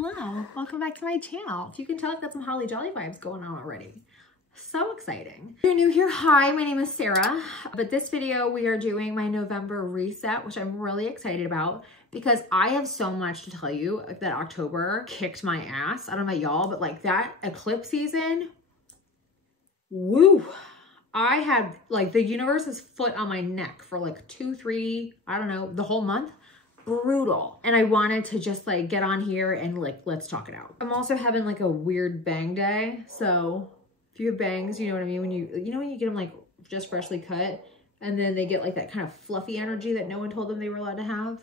Hello, welcome back to my channel. If you can tell, I've got some holly jolly vibes going on already. So exciting. If you're new here, hi, my name is Sarah. But this video, we are doing my November reset, which I'm really excited about because I have so much to tell you that October kicked my ass. I don't know about y'all, but like that eclipse season, woo. I had like the universe's foot on my neck for like 2, 3, I don't know, the whole month. Brutal. And I wanted to just like get on here and like, let's talk it out. I'm also having like a weird bang day. So if you have bangs, you know what I mean? When you know, when you get them like just freshly cut and then they get like that kind of fluffy energy that no one told them they were allowed to have.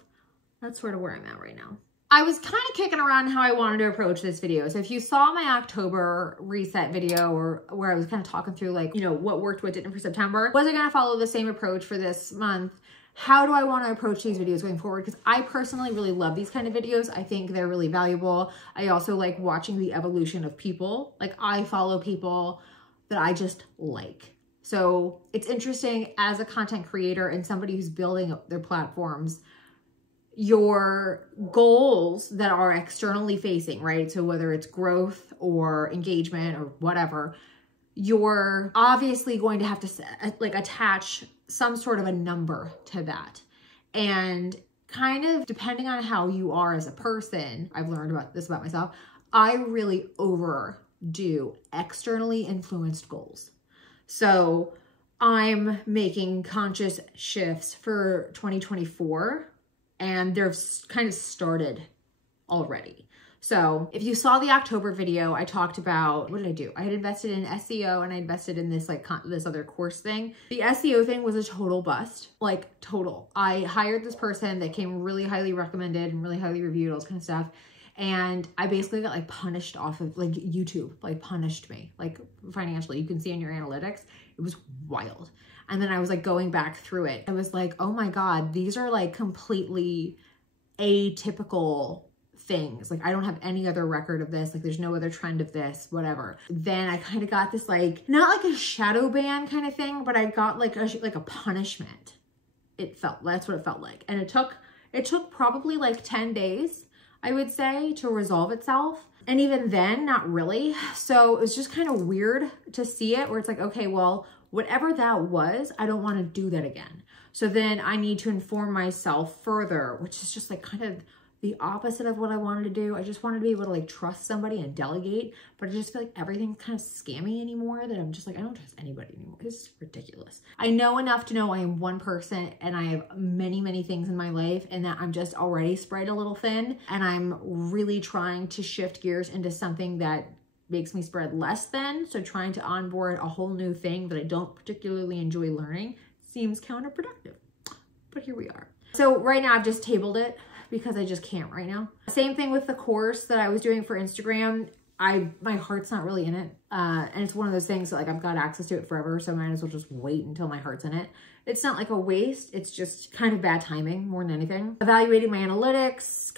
That's sort of where I'm at right now. I was kind of kicking around how I wanted to approach this video. So if you saw my October reset video or where I was kind of talking through like, you know, what worked, what didn't for September, was I going to follow the same approach for this month? How do I want to approach these videos going forward? Because I personally really love these kind of videos. I think they're really valuable. I also like watching the evolution of people. Like I follow people that I just like. So it's interesting as a content creator and somebody who's building up their platforms, your goals that are externally facing, right? So whether it's growth or engagement or whatever, you're obviously going to have to like attach some sort of a number to that. And kind of depending on how you are as a person, I've learned about this about myself, I really overdo externally influenced goals. So I'm making conscious shifts for 2024 and they've kind of started already. So if you saw the October video, I talked about, what did I do? I had invested in SEO and I invested in this like this other course thing. The SEO thing was a total bust, like total. I hired this person that came really highly recommended and really highly reviewed, all this kind of stuff. And I basically got like punished off of like YouTube, like punished me, like financially. You can see in your analytics, it was wild. And then I was like going back through it. I was like, oh my God, these are like completely atypical things. Like I don't have any other record of this. Like there's no other trend of this, whatever. Then I kind of got this like, not like a shadow ban kind of thing, but I got like a punishment. That's what it felt like. And it took probably like 10 days, I would say, to resolve itself. And even then, not really. So it was just kind of weird to see it where it's like, okay, well, whatever that was, I don't want to do that again. So then I need to inform myself further, which is just like kind of the opposite of what I wanted to do. I just wanted to be able to like trust somebody and delegate, but I just feel like everything's kind of scammy anymore that I'm just like, I don't trust anybody anymore. It's ridiculous. I know enough to know I am one person and I have many, many things in my life and that I'm just already spread a little thin and I'm really trying to shift gears into something that makes me spread less thin. So trying to onboard a whole new thing that I don't particularly enjoy learning seems counterproductive, but here we are. So right now I've just tabled it because I just can't right now. Same thing with the course that I was doing for Instagram. My heart's not really in it. And it's one of those things that like I've got access to it forever. So I might as well just wait until my heart's in it. It's not like a waste. It's just kind of bad timing more than anything. Evaluating my analytics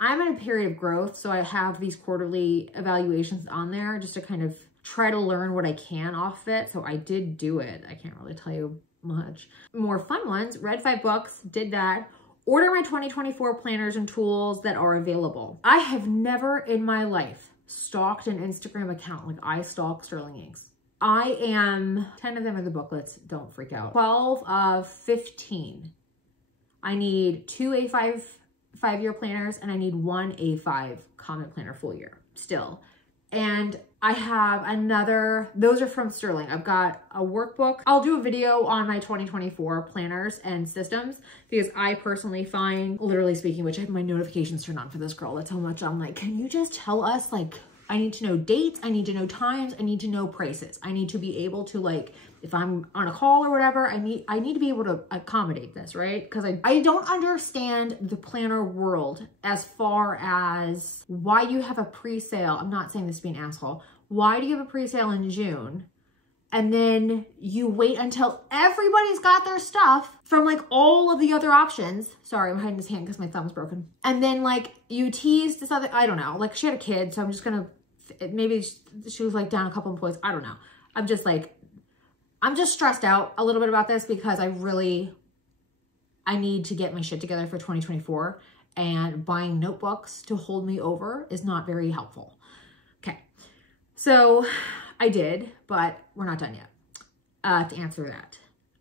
I'm in a period of growth. So I have these quarterly evaluations on there just to kind of try to learn what I can off of it. So I did do it. I can't really tell you much. More fun ones, read 5 books, did that. Order my 2024 planners and tools that are available. I have never in my life stalked an Instagram account like I stalk Sterling Inks. 10 of them are the booklets, don't freak out. 12 of 15. I need 2 A5 5-year planners and I need 1 A5 comment planner full year still. And I have those are from Sterling. I've got a workbook. I'll do a video on my 2024 planners and systems because I personally find, literally speaking, which I have my notifications turned on for this girl. That's how much I'm like, can you just tell us, like, I need to know dates, I need to know times, I need to know prices. I need to be able to, like, if I'm on a call or whatever, I need to be able to accommodate this, right? Because I don't understand the planner world as far as why you have a pre-sale. I'm not saying this to be an asshole. Why do you have a pre-sale in June? And then you wait until everybody's got their stuff from like all of the other options. Sorry, I'm hiding this hand because my thumb's broken. And then like you tease this other, I don't know, like she had a kid. So I'm just gonna, maybe she was like down a couple of points. I don't know. I'm just stressed out a little bit about this because I need to get my shit together for 2024. and buying notebooks to hold me over is not very helpful. Okay, so I did, but we're not done yet. To answer that,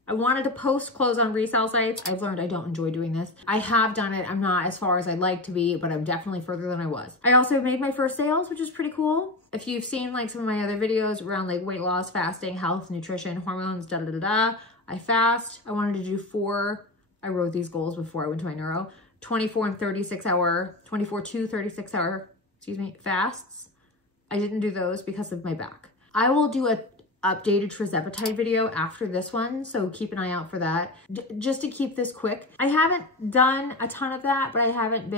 I wanted to post clothes on resale sites. I've learned I don't enjoy doing this. I have done it. I'm not as far as I'd like to be, but I'm definitely further than I was. I also made my first sales, which is pretty cool. If you've seen like some of my other videos around like weight loss, fasting, health, nutrition, hormones, I fast. I wanted to do 4. I wrote these goals before I went to my neuro. 24 and 36 hour, 24 to 36 hour, fasts. I didn't do those because of my back. I will do a updated tirzepatide video after this one, so keep an eye out for that. Just to keep this quick, I haven't done a ton of that, but I haven't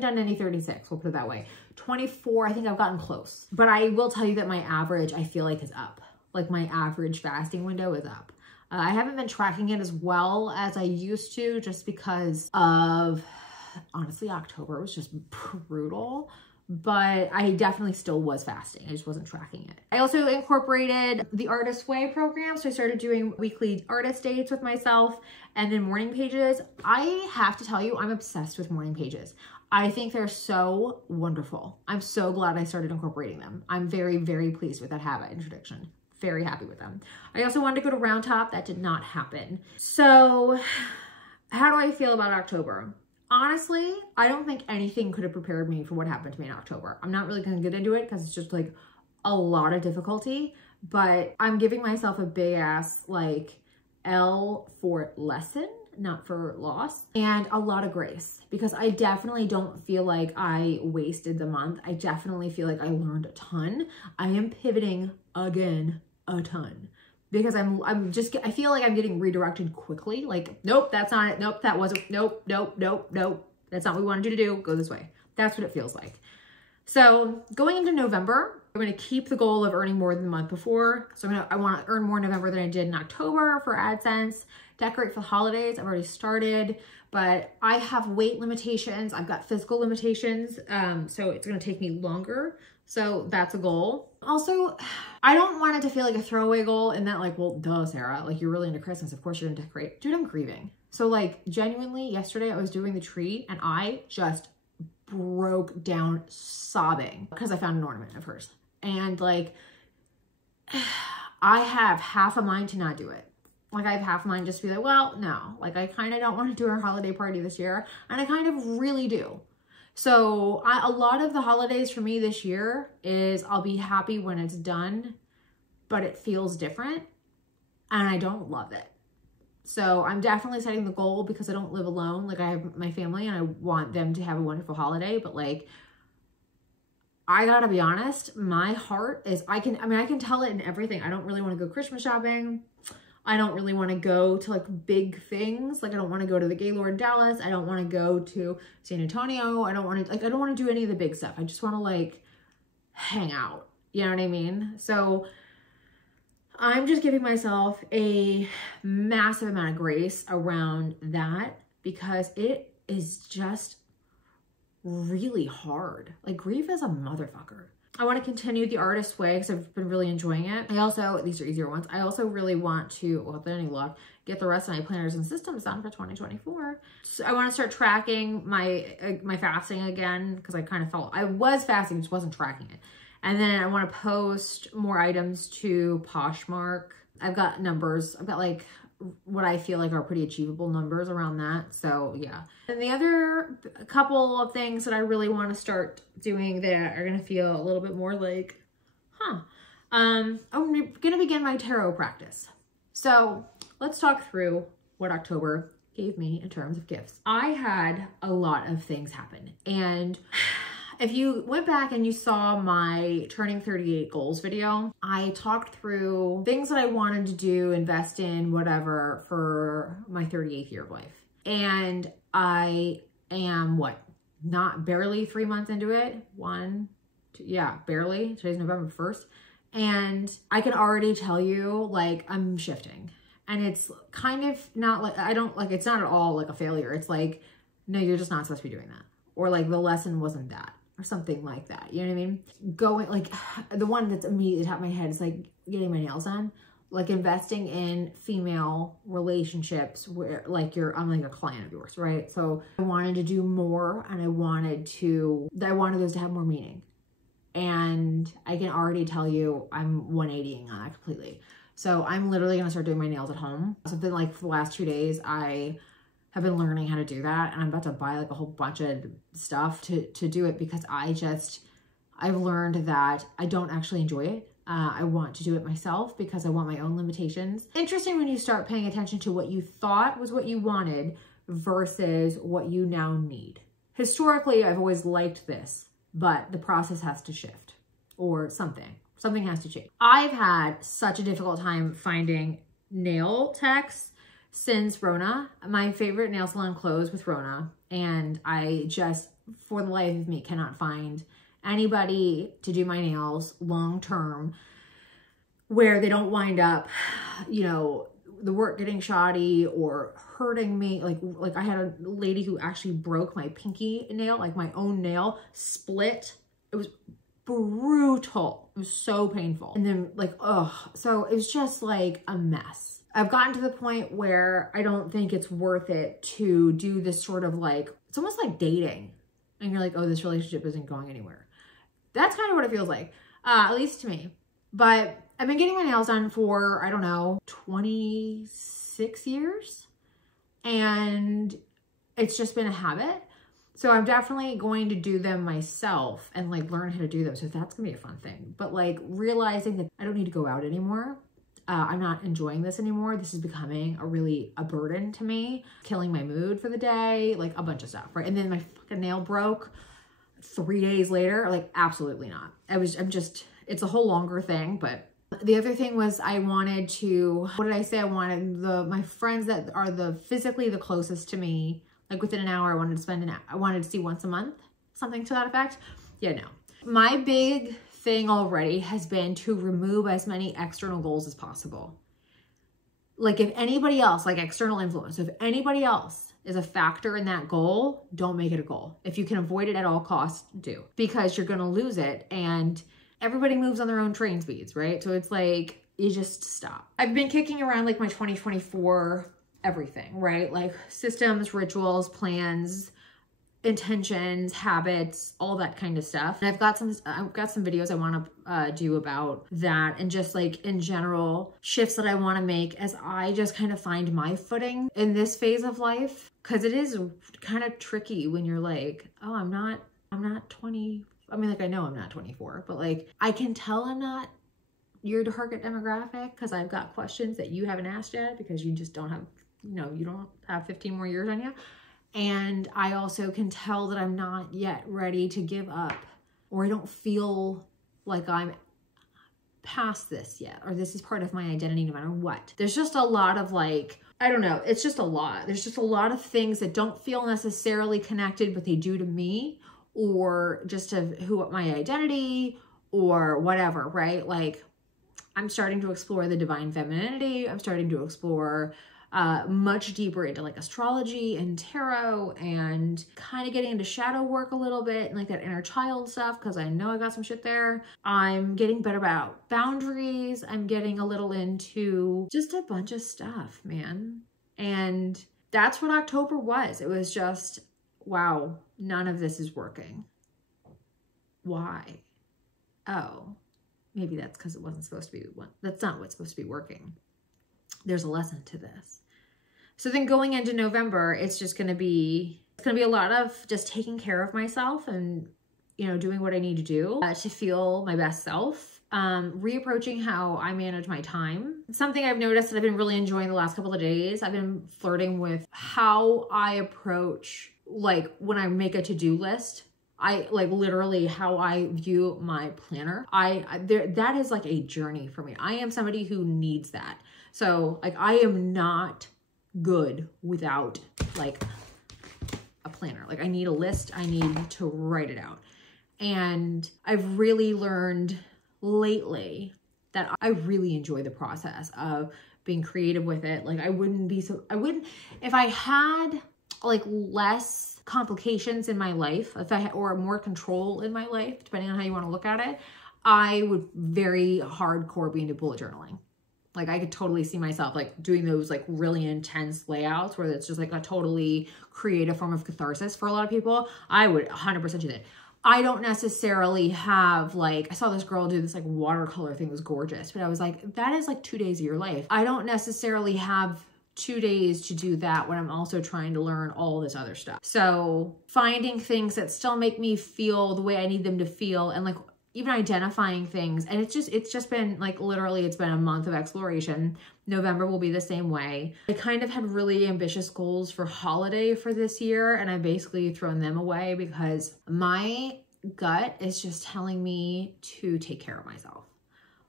done any 36, we'll put it that way. 24, I think I've gotten close, but I will tell you that my average, I feel like, is up. Like my average fasting window is up. I haven't been tracking it as well as I used to, just because of, honestly, October was just brutal. But I definitely still was fasting. I just wasn't tracking it. I also incorporated the Artist Way program. So I started doing weekly artist dates with myself and then morning pages. I have to tell you, I'm obsessed with morning pages. I think they're so wonderful. I'm so glad I started incorporating them. I'm very, very pleased with that habit introduction. Very happy with them. I also wanted to go to Round Top. That did not happen. So how do I feel about October? Honestly, I don't think anything could have prepared me for what happened to me in October. I'm not really going to get into it because it's just like a lot of difficulty, but I'm giving myself a big ass like L for lesson, not for loss, and a lot of grace, because I definitely don't feel like I wasted the month. I definitely feel like I learned a ton. I am pivoting again a ton. Because I feel like I'm getting redirected quickly. Like, nope, that's not it. Nope, that wasn't, nope. That's not what we wanted you to do. Go this way. That's what it feels like. So going into November, I'm going to keep the goal of earning more than the month before. So I want to earn more in November than I did in October for AdSense. Decorate for the holidays. I've already started, but I have weight limitations. I've got physical limitations. So it's going to take me longer. So that's a goal. Also, I don't want it to feel like a throwaway goal in that like, well, duh, Sarah, like you're really into Christmas. Of course you're gonna decorate. Dude, I'm grieving. So like genuinely yesterday I was doing the tree and I just broke down sobbing because I found an ornament at first. And like, I have half a mind to not do it. Like I have half a mind just to be like, well, no, like I kind of don't want to do our holiday party this year. And I kind of really do. So a lot of the holidays for me this year is I'll be happy when it's done, but it feels different and I don't love it. So I'm definitely setting the goal because I don't live alone. Like I have my family and I want them to have a wonderful holiday, but like, I gotta be honest, my heart is, I can tell it in everything. I don't really want to go Christmas shopping. I don't really want to go to like big things. Like I don't want to go to the Gaylord in Dallas. I don't want to go to San Antonio. I don't want to do any of the big stuff. I just want to like hang out. You know what I mean? So I'm just giving myself a massive amount of grace around that because it is just really hard. Like grief is a motherfucker. I want to continue the Artist Way because I've been really enjoying it. I also, these are easier ones. I also really want to, well, without any luck, get the rest of my planners and systems done for 2024. So I want to start tracking my fasting again because I kind of felt, I was fasting, just wasn't tracking it. And then I want to post more items to Poshmark. I've got numbers. I've got like what I feel like are pretty achievable numbers around that. So yeah. And the other couple of things that I really want to start doing that are going to feel a little bit more like, I'm going to begin my tarot practice. So let's talk through what October gave me in terms of gifts. I had a lot of things happen. And if you went back and you saw my turning 38 goals video, I talked through things that I wanted to do, invest in, whatever, for my 38th year of life. And I am, barely 3 months into it? Barely. Today's November 1st. And I can already tell you, like, I'm shifting. And it's kind of not like, it's not at all like a failure. It's like, no, you're just not supposed to be doing that. Or like the lesson wasn't that. Or something like that, you know what I mean? Going, like, the one that's immediately top of my head is like getting my nails done. like investing in female relationships where like I'm like a client of yours, right? So I wanted to do more, and I wanted those to have more meaning. And I can already tell you I'm 180ing on that completely. So I'm literally gonna start doing my nails at home. Something like for the last 2 days, I have been learning how to do that, and I'm about to buy like a whole bunch of stuff to do it, because I've learned that I don't actually enjoy it. I want to do it myself because I want my own limitations. Interesting when you start paying attention to what you thought was what you wanted versus what you now need. Historically, I've always liked this, but the process has to shift, or something has to change. I've had such a difficult time finding nail techs since Rona. My favorite nail salon closed with Rona, and I just, for the life of me, cannot find anybody to do my nails long-term where they don't wind up, you know, the work getting shoddy or hurting me. Like I had a lady who actually broke my pinky nail, like my own nail, split. It was brutal. It was so painful. And then like, so it was just like a mess. I've gotten to the point where I don't think it's worth it to do this sort of like, it's almost like dating. And you're like, oh, this relationship isn't going anywhere. That's kind of what it feels like, at least to me. But I've been getting my nails done for, I don't know, 26 years. And it's just been a habit. So I'm definitely going to do them myself and like learn how to do them. So that's gonna be a fun thing. But like realizing that I don't need to go out anymore. I'm not enjoying this anymore. This is becoming a burden to me, killing my mood for the day, like a bunch of stuff, right? And then my fucking nail broke 3 days later. Like, absolutely not. It's a whole longer thing. But the other thing was I wanted to, what did I say? I wanted my friends that are physically the closest to me, like within an hour, I wanted to see once a month, something to that effect. Yeah, no. My big thing already has been to remove as many external goals as possible. Like if anybody else, like external influence, if anybody else is a factor in that goal, don't make it a goal. If you can avoid it at all costs, do. Because you're gonna lose it, and everybody moves on their own train speeds, right? So it's like, you just stop. I've been kicking around like my 2024 everything, right? Like systems, rituals, plans, intentions, habits, all that kind of stuff. And I've got some videos I want to do about that, and just like in general shifts that I want to make as I just kind of find my footing in this phase of life. Cause it is kind of tricky when you're like, oh, I'm not 20. I mean, like, I know I'm not 24, but like, I can tell I'm not your target demographic because I've got questions that you haven't asked yet because you just don't have, you don't have 15 more years on you. And I also can tell that I'm not yet ready to give up, or I don't feel like I'm past this yet, or this is part of my identity no matter what. There's just a lot of like, I don't know, it's just a lot. There's just a lot of things that don't feel necessarily connected, but they do to me, or just to my identity or whatever, right? Like I'm starting to explore the divine femininity. I'm starting to explore much deeper into like astrology and tarot, and kind of getting into shadow work a little bit and like that inner child stuff, because I know I got some shit there. I'm getting better about boundaries. I'm getting a little into just a bunch of stuff, man. And that's what October was. It was just, wow, none of this is working. Why? Oh, maybe that's because it wasn't supposed to be. That's not what's supposed to be working. There's a lesson to this. So then going into November, it's going to be a lot of just taking care of myself and, doing what I need to do to feel my best self. Reapproaching how I manage my time. Something I've noticed that I've been really enjoying the last couple of days. I've been flirting with how I approach, like when I make a to-do list. I like literally how I view my planner. That is like a journey for me. I am somebody who needs that. So like I am not good without like a planner. Like I need a list. I need to write it out. And I've really learned lately that I really enjoy the process of being creative with it. Like I wouldn't, if I had like less complications in my life, or more control in my life, depending on how you want to look at it, I would very hardcore be into bullet journaling. Like I could totally see myself like doing those like really intense layouts where it's just like a totally creative form of catharsis for a lot of people. I would 100% do that. I don't necessarily have like, I saw this girl do this like watercolor thing, it was gorgeous, but I was like, that is like 2 days of your life. I don't necessarily have 2 days to do that when I'm also trying to learn all this other stuff. So finding things that still make me feel the way I need them to feel, and like even identifying things. And it's just been like, literally, it's been a month of exploration. November will be the same way. I kind of had really ambitious goals for holiday for this year, and I basically thrown them away because my gut is just telling me to take care of myself.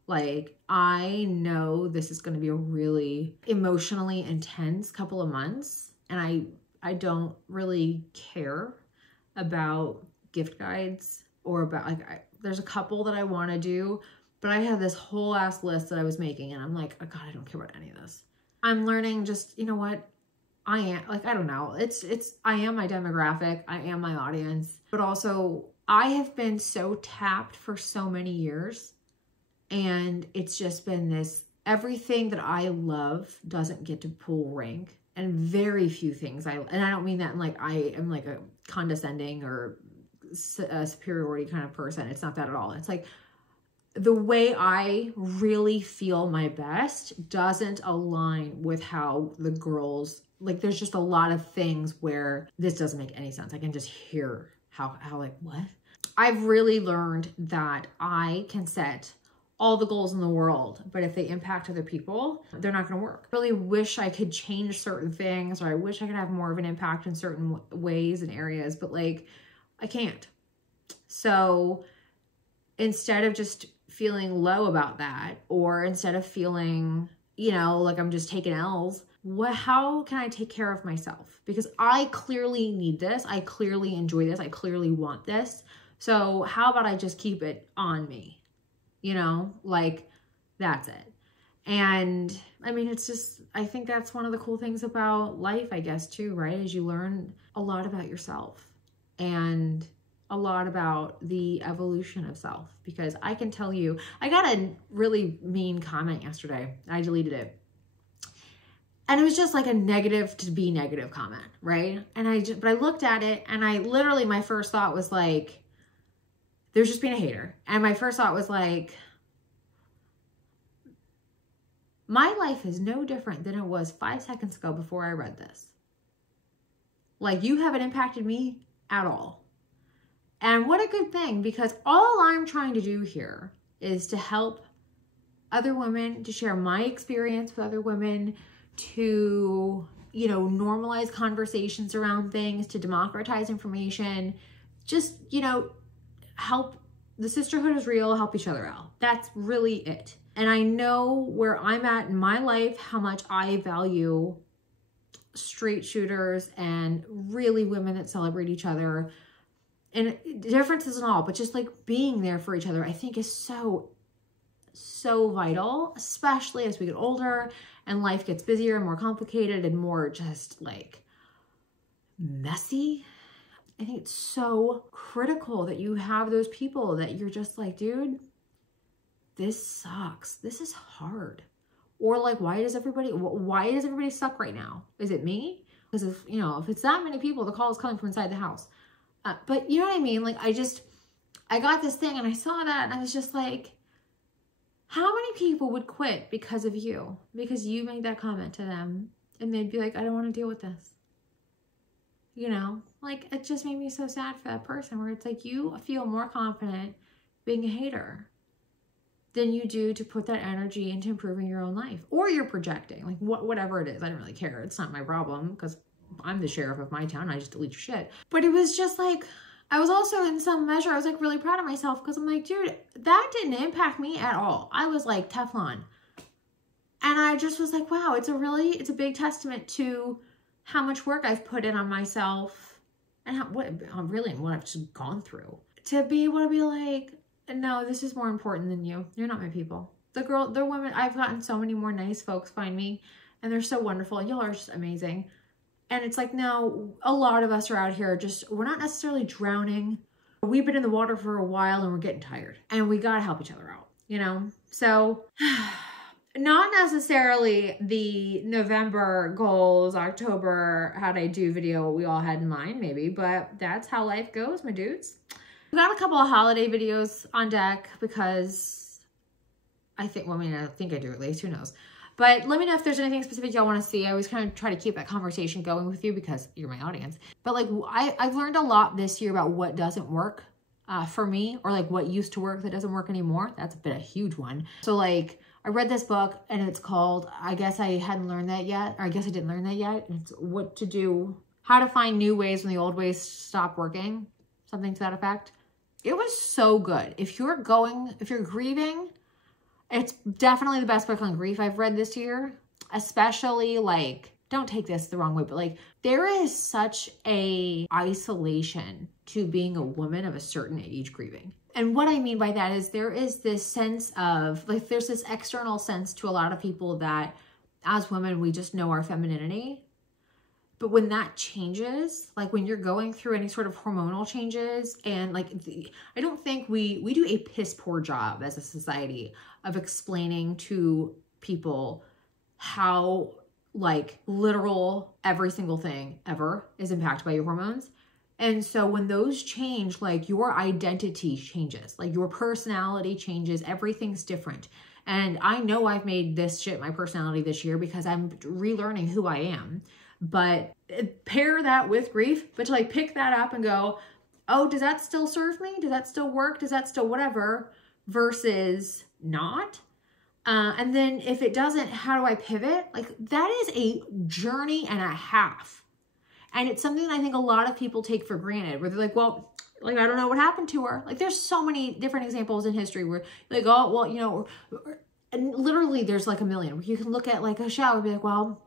Like, I know this is going to be a really emotionally intense couple of months, and I don't really care about gift guides or about like, there's a couple that I want to do, but I have this whole ass list that I was making, and I'm like, oh God, I don't care about any of this. I'm learning just, you know what? I am like, I don't know. I am my demographic. I am my audience, but also I have been so tapped for so many years, and it's just been this, everything that I love doesn't get to pull rank, and very few things and I don't mean that in like, I am like a condescending or a superiority kind of person. It's not that at all. It's like the way I really feel my best doesn't align with how the girls, like there's just a lot of things where this doesn't make any sense. I can just hear how like, what? I've really learned that I can set all the goals in the world, but if they impact other people, they're not going to work. I really wish I could change certain things, or I wish I could have more of an impact in certain ways and areas, but like, I can't. So instead of just feeling low about that, or instead of feeling, you know, like I'm just taking L's, how can I take care of myself? Because I clearly need this. I clearly enjoy this. I clearly want this. So how about I just keep it on me? You know, like that's it. And I mean, it's just, I think that's one of the cool things about life, I guess, too, right? Is you learn a lot about yourself and a lot about the evolution of self. Because I can tell you, I got a really mean comment yesterday. I deleted it. And it was just like a negative to be negative comment, right? And but I looked at it, and I literally, my first thought was like, there's just being a hater. And my first thought was like, my life is no different than it was 5 seconds ago before I read this. Like, you haven't impacted me at all. And what a good thing, because all I'm trying to do here is to help other women, to share my experience with other women, to, you know, normalize conversations around things, to democratize information, just, you know, help. The sisterhood is real, help each other out. That's really it. And I know where I'm at in my life, how much I value straight shooters and really women that celebrate each other. And differences and all, but just like being there for each other, I think is so, so vital, especially as we get older and life gets busier and more complicated and more just like messy. I think it's so critical that you have those people that you're just like, dude, this sucks. This is hard. Or like, why does everybody suck right now? Is it me? Because if, you know, if it's that many people, the call is coming from inside the house. But you know what I mean? Like, I got this thing and I saw that and I was just like, how many people would quit because of you? Because you made that comment to them and they'd be like, I don't want to deal with this. You know, like, it just made me so sad for that person, where it's like, you feel more confident being a hater than you do to put that energy into improving your own life, or you're projecting, like whatever it is. I don't really care. It's not my problem because I'm the sheriff of my town. I just delete your shit. But it was just like, I was also in some measure, I was like really proud of myself because I'm like, dude, that didn't impact me at all. I was like Teflon. And I just was like, wow, it's a big testament to how much work I've put in on myself and what I've just gone through to be able to be like, no, this is more important than you. You're not my people. The women, I've gotten so many more nice folks find me and they're so wonderful. Y'all are just amazing. And it's like, no, a lot of us are out here we're not necessarily drowning. We've been in the water for a while and we're getting tired and we got to help each other out, you know? So not necessarily the November goals, October, how'd I do video we all had in mind, maybe, but that's how life goes, my dudes. I've got a couple of holiday videos on deck because I think, well, I mean, I think I do at least, who knows. But let me know if there's anything specific y'all want to see. I always kind of try to keep that conversation going with you because you're my audience. But like, I've learned a lot this year about what doesn't work for me, or like what used to work that doesn't work anymore. That's been a huge one. So like, I read this book and it's called, I guess I hadn't learned that yet, or I guess I didn't learn that yet. It's what to do, how to find new ways when the old ways stop working, something to that effect. It was so good. If you're grieving, it's definitely the best book on grief I've read this year, especially like, don't take this the wrong way, but like there is such a isolation to being a woman of a certain age grieving. And what I mean by that is there is this sense of like, there's this external sense to a lot of people that as women, we just know our femininity. But when that changes, like when you're going through any sort of hormonal changes and like, I don't think we do a piss poor job as a society of explaining to people how like literal every single thing ever is impacted by your hormones. And so when those change, like your identity changes, like your personality changes, everything's different. And I know I've made this shit my personality this year because I'm relearning who I am. But pair that with grief, but to like pick that up and go, oh, does that still serve me? Does that still work? Does that still whatever? Versus not. And then if it doesn't, how do I pivot? Like that is a journey and a half. And it's something I think a lot of people take for granted where they're like, well, like, I don't know what happened to her. Like there's so many different examples in history where like, oh, well, you know, and literally there's like a million where you can look at like a show and be like, well,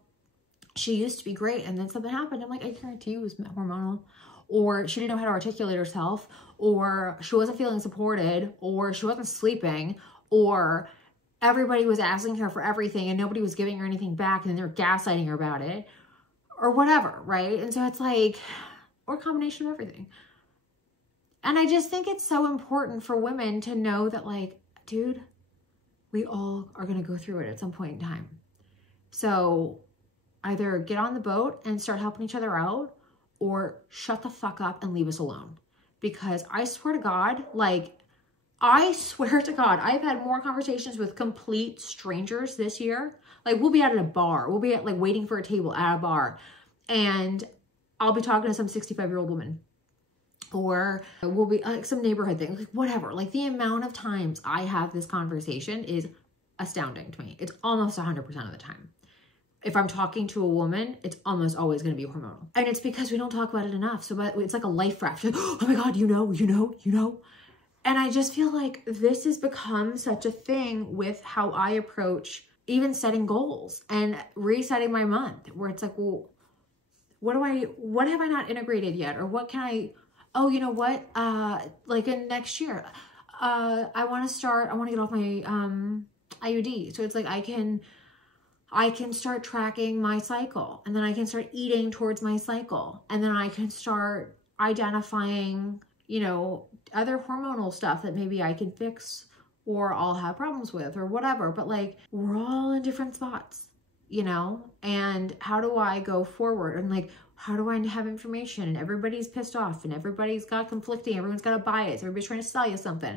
she used to be great and then something happened. I'm like, I guarantee you it was hormonal, or she didn't know how to articulate herself, or she wasn't feeling supported, or she wasn't sleeping, or everybody was asking her for everything and nobody was giving her anything back and they were gaslighting her about it or whatever, right? And so it's like, or a combination of everything. And I just think it's so important for women to know that like, dude, we all are going to go through it at some point in time. So either get on the boat and start helping each other out or shut the fuck up and leave us alone. Because I swear to God, like, I swear to God, I've had more conversations with complete strangers this year. Like we'll be at a bar. We'll be at like waiting for a table at a bar and I'll be talking to some 65-year-old woman, or we'll be like some neighborhood thing, like whatever. Like the amount of times I have this conversation is astounding to me. It's almost 100% of the time. If I'm talking to a woman, it's almost always going to be hormonal. And it's because we don't talk about it enough. So it's like a life raft. Like, oh my God, you know. And I just feel like this has become such a thing with how I approach even setting goals and resetting my month, where it's like, well, what have I not integrated yet? Or what can I, oh, you know what? Like in next year, I want to get off my IUD. So it's like, I can start tracking my cycle, and then I can start eating towards my cycle. And then I can start identifying, you know, other hormonal stuff that maybe I can fix or I'll have problems with or whatever. But like, we're all in different spots, you know? And how do I go forward? And like, how do I have information? And everybody's pissed off and everybody's got conflicting, everyone's got a bias, everybody's trying to sell you something.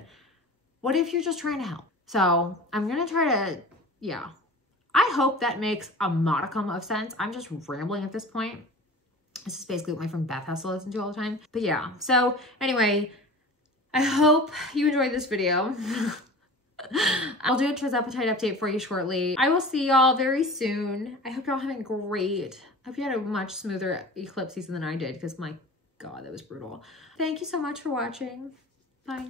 What if you're just trying to help? So I'm going to try to, yeah. I hope that makes a modicum of sense. I'm just rambling at this point. This is basically what my friend Beth has to listen to all the time. But yeah, so anyway, I hope you enjoyed this video. I'll do a Tris appetite update for you shortly. I will see y'all very soon. I hope y'all having great. I hope you had a much smoother eclipse season than I did, because my God, that was brutal. Thank you so much for watching. Bye.